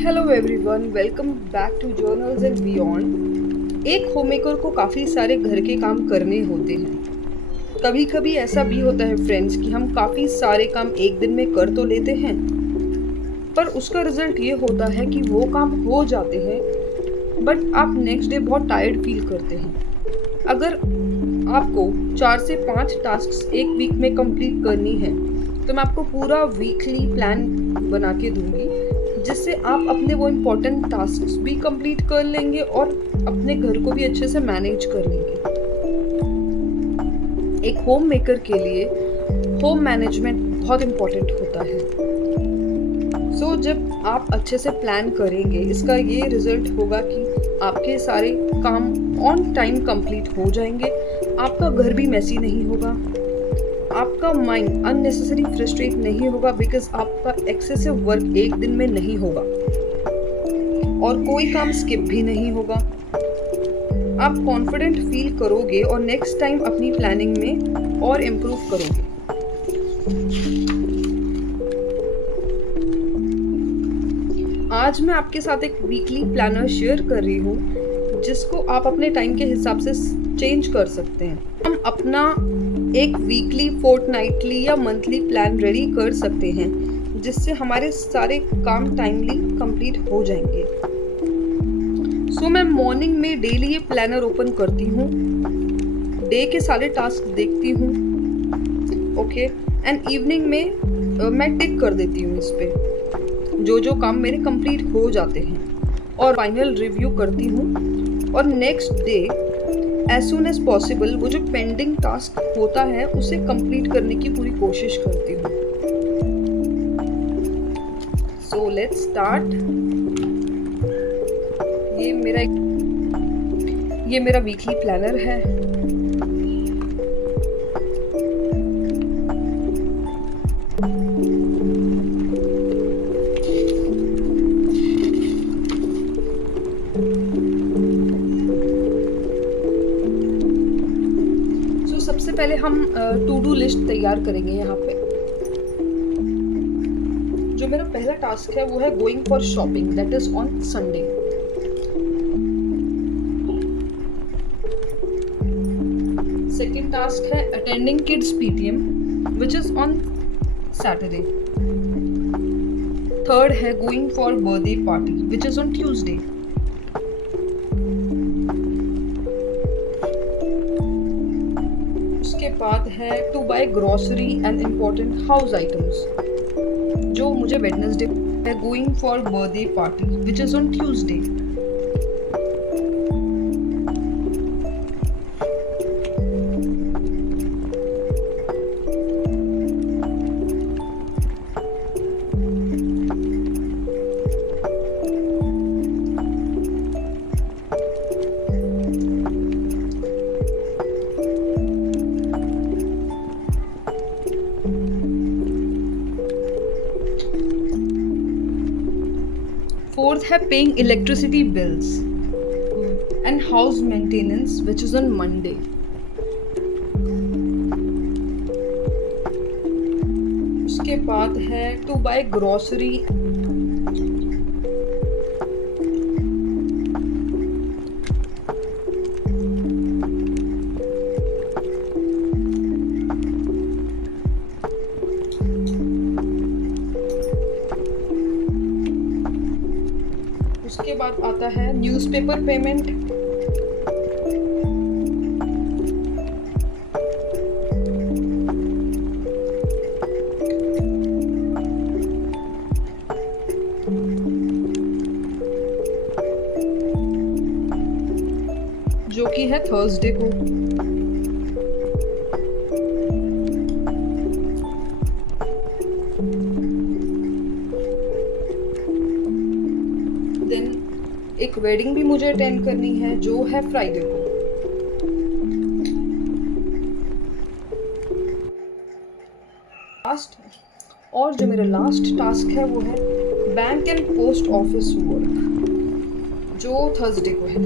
Hello everyone, welcome back to journals and beyond. एक homemaker को काफ़ी सारे घर के काम करने होते हैं। कभी कभी ऐसा भी होता है फ्रेंड्स कि हम काफ़ी सारे काम एक दिन में कर तो लेते हैं, पर उसका रिजल्ट ये होता है कि वो काम हो जाते हैं बट आप नेक्स्ट डे बहुत टायर्ड फील करते हैं। अगर आपको 4 से 5 टास्क एक वीक में कंप्लीट करनी है तो मैं आपको पूरा वीकली प्लान बना के दूंगी, जिससे आप अपने वो इम्पोर्टेंट टास्क भी कंप्लीट कर लेंगे और अपने घर को भी अच्छे से मैनेज कर लेंगे। एक होम मेकर के लिए होम मैनेजमेंट बहुत इम्पोर्टेंट होता है। जब आप अच्छे से प्लान करेंगे, इसका ये रिजल्ट होगा कि आपके सारे काम ऑन टाइम कंप्लीट हो जाएंगे, आपका घर भी मैसी नहीं होगा, आपका माइंड अननेसेसरी फ्रस्ट्रेट नहीं होगा बिकॉज आपका एक्सेसिव वर्क एक दिन में नहीं होगा और कोई काम स्किप भी नहीं होगा। आप कॉन्फिडेंट फील करोगे और नेक्स्ट टाइम अपनी प्लानिंग में और इम्प्रूव करोगे। आज मैं आपके साथ एक वीकली प्लानर शेयर कर रही हूँ जिसको आप अपने टाइम के हिसाब से चेंज कर सकते हैं। हम अपना एक वीकली, फोर्टनाइटली या मंथली प्लान रेडी कर सकते हैं जिससे हमारे सारे काम टाइमली कंप्लीट हो जाएंगे। मैं मॉर्निंग में डेली ये प्लानर ओपन करती हूँ, डे के सारे टास्क देखती हूँ, ओके, एंड इवनिंग में मैं टिक कर देती हूँ इस पे जो काम मेरे कंप्लीट हो जाते हैं और फाइनल रिव्यू करती हूँ और next day as soon as possible वो जो पेंडिंग टास्क होता है उसे कंप्लीट करने की पूरी कोशिश करती हूँ। So let's start. ये मेरा वीकली प्लानर है। सबसे पहले हम टू डू लिस्ट तैयार करेंगे। यहाँ पे जो मेरा पहला टास्क है वो है going for shopping, that is on Sunday. Second task है attending kids PTM which is on Saturday. Third है going for birthday party which is on Tuesday. बाद है to buy grocery and important house items, जो मुझे Wednesday है going for birthday party which is on Tuesday. Fourth है paying electricity bills and house maintenance which is on Monday. उसके बाद है to buy grocery उसके बाद आता है न्यूज़पेपर पेमेंट। जो कि है थर्सडे को। एक वेडिंग भी मुझे अटेंड करनी है जो है फ्राइडे को। और जो मेरा लास्ट टास्क है वो है bank and post office work, जो थर्सडे को है।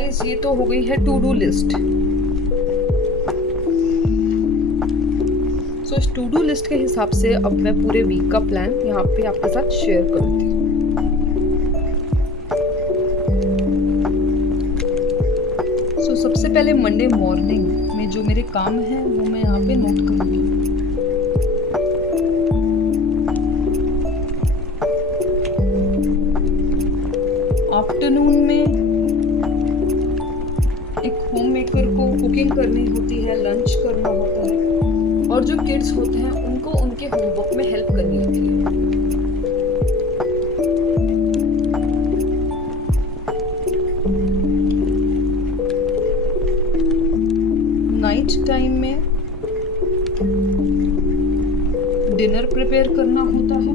गाइस ये तो हो गई है टू डू लिस्ट। सो इस टू डू लिस्ट के हिसाब से अब मैं पूरे वीक का प्लान यहाँ पे आपके साथ शेयर करती हूँ। सो सबसे पहले मंडे मॉर्निंग में जो मेरे काम हैं वो मैं यहाँ पे नोट करूँगी। आफ्टरनून में एक होम मेकर को कुकिंग करनी होती है, लंच करना होता है, और जो किड्स होते हैं उनको उनके होमवर्क में हेल्प करनी होती है। नाइट टाइम में डिनर प्रिपेयर करना होता है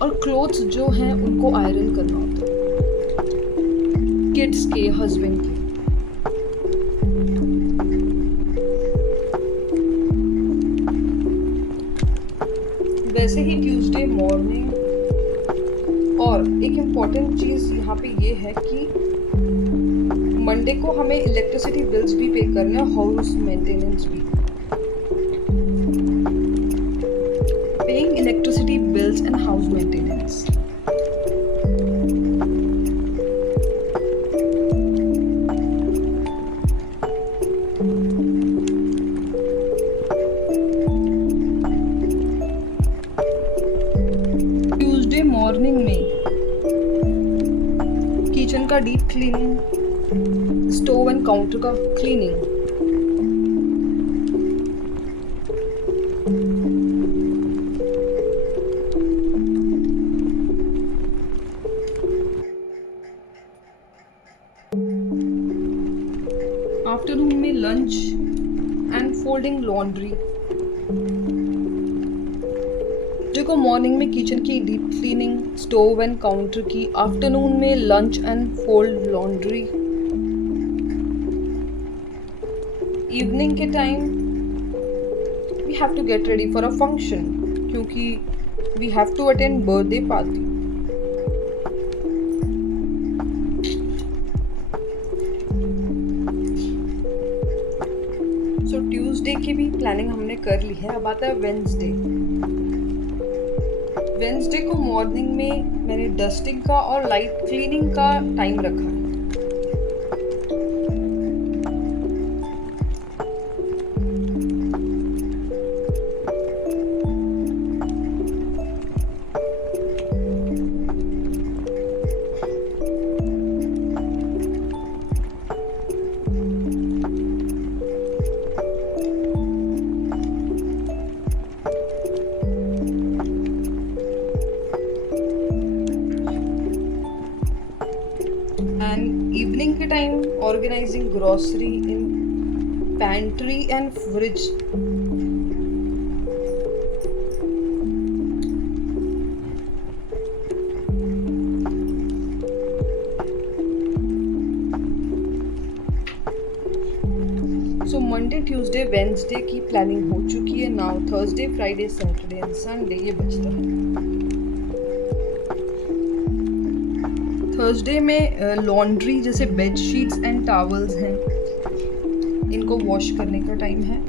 और क्लोथ्स जो हैं उनको आयरन करना होता है, किड्स के, हस्बैंड के। वैसे ही ट्यूसडे मॉर्निंग, और एक इम्पॉर्टेंट चीज़ यहाँ पे ये है कि मंडे को हमें इलेक्ट्रिसिटी बिल्स भी पे करना है, हाउस मेंटेनेंस भी। Paying electricity bills and house maintenance. Tuesday morning में किचन का deep cleaning, stove and counter का क्लीनिंग। आफ्टरनून में लंच एंड फोल्डिंग लॉन्ड्री। देखो मॉर्निंग में किचन की deep cleaning, stove and counter की, आफ्टरनून में lunch and fold laundry. Evening के time we have to get ready for a function, क्योंकि we have to attend birthday party. So Tuesday की भी planning हमने कर ली है। अब आता है वेंसडे। वेंसडे को मॉर्निंग में मैंने डस्टिंग का और लाइट क्लीनिंग का टाइम रखा है। एंड इवनिंग के time organising grocery in pantry and fridge. So Monday, Tuesday, Wednesday की प्लानिंग हो चुकी है। Now Thursday, Friday, Saturday and Sunday ये बचता है। थर्सडे में लॉन्ड्री जैसे बेड शीट्स एंड टॉवल्स हैं, इनको वॉश करने का टाइम है।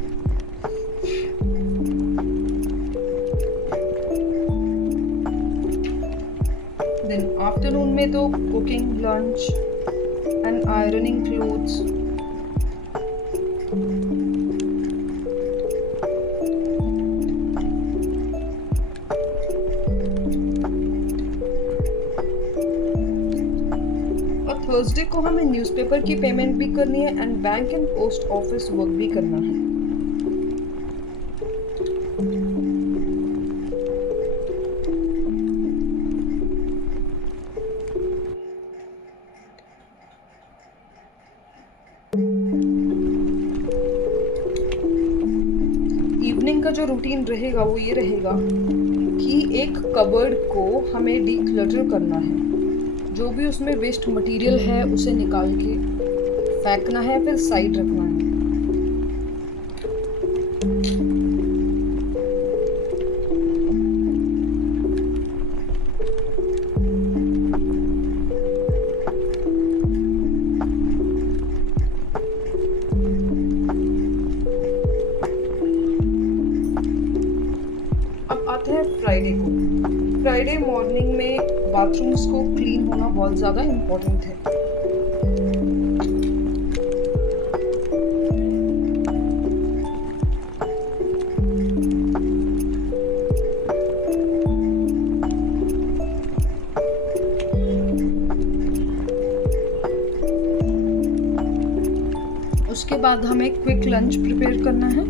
देन आफ्टरनून में तो cooking, lunch and ironing clothes. Thursday को हमें न्यूज़पेपर की पेमेंट भी करनी है and bank and post office work भी करना है। इवनिंग का जो रूटीन रहेगा वो ये रहेगा कि एक कबर्ड को हमें डीक्लटर करना है। जो भी उसमें वेस्ट मटेरियल है उसे निकाल के फेंकना है, फिर साइड रखना है। बाथरूम्स को क्लीन होना बहुत ज़्यादा इम्पोर्टेंट है। उसके बाद हमें क्विक लंच प्रिपेयर करना है।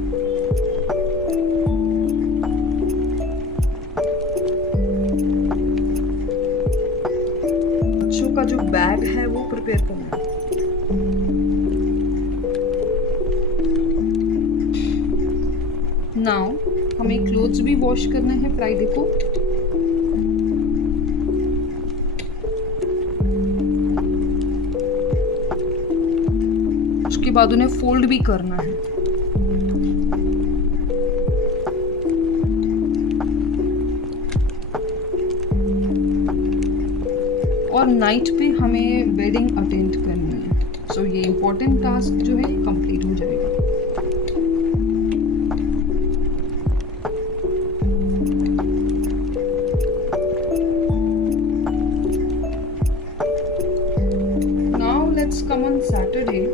बच्चों का जो बैग है वो प्रिपेयर करना है। नाउ हमें क्लोथ्स भी वॉश करना है फ्राइडे को। उसके बाद उन्हें फोल्ड भी करना है। और नाइट पे हमें वेडिंग अटेंड करनी है। सो ये इम्पोर्टेंट टास्क जो है कंप्लीट हो जाएगा। Now let's come on Saturday.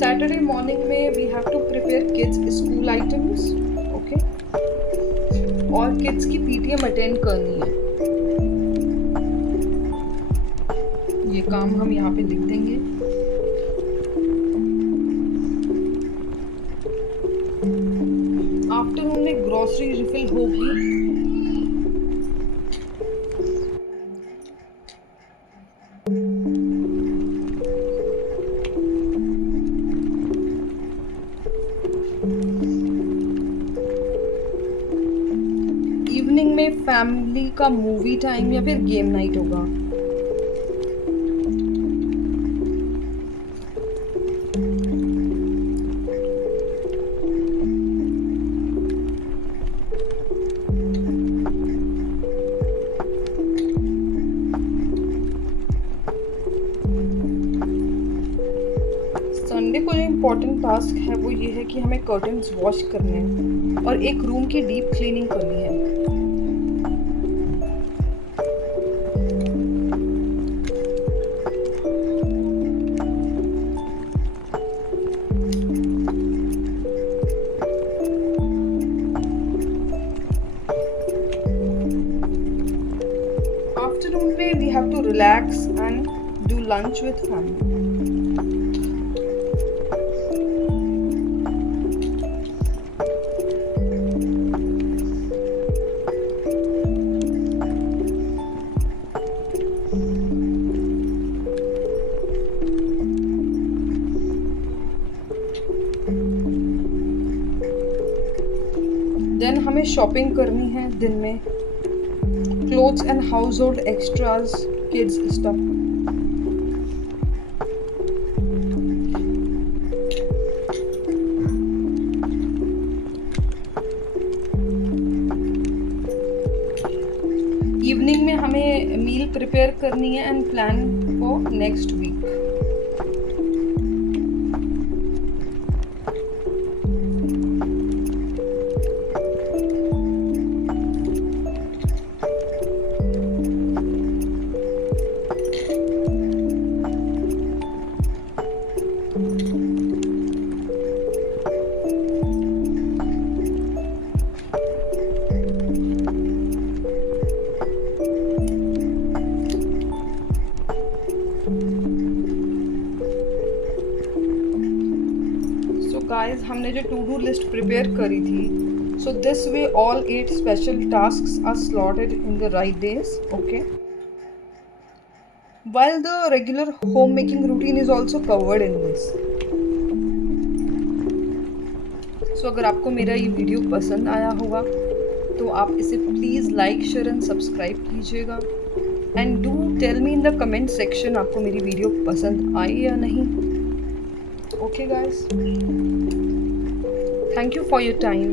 Saturday morning में we have to prepare kids school items, okay? और kids की PTM अटेंड करनी है। ये काम हम यहाँ पे लिख देंगे। आफ्टरनून में ग्रोसरी रिफिल होगी। इवनिंग में फैमिली का मूवी टाइम या फिर गेम नाइट होगा। संडे को जो इम्पोर्टेंट टास्क है वो ये है कि हमें कर्टन्स वॉश करने हैं और एक रूम की डीप क्लीनिंग करनी है। Afternoon में we have to relax and do lunch with family. Then हमें शॉपिंग करनी है दिन में। Clothes and household extras, kids stuff. Evening में हमें मील प्रिपेयर करनी है and plan for next week. Guys हमने जो टू डू लिस्ट प्रिपेयर करी थी, so this way all 8 special tasks are slotted in the right days, okay. While the regular homemaking routine is also covered in this. So अगर आपको मेरा ये video पसंद आया होगा तो आप इसे please like, share and subscribe कीजिएगा। And do tell me in the comment section आपको मेरी वीडियो पसंद आई या नहीं। Okay guys, thank you for your time.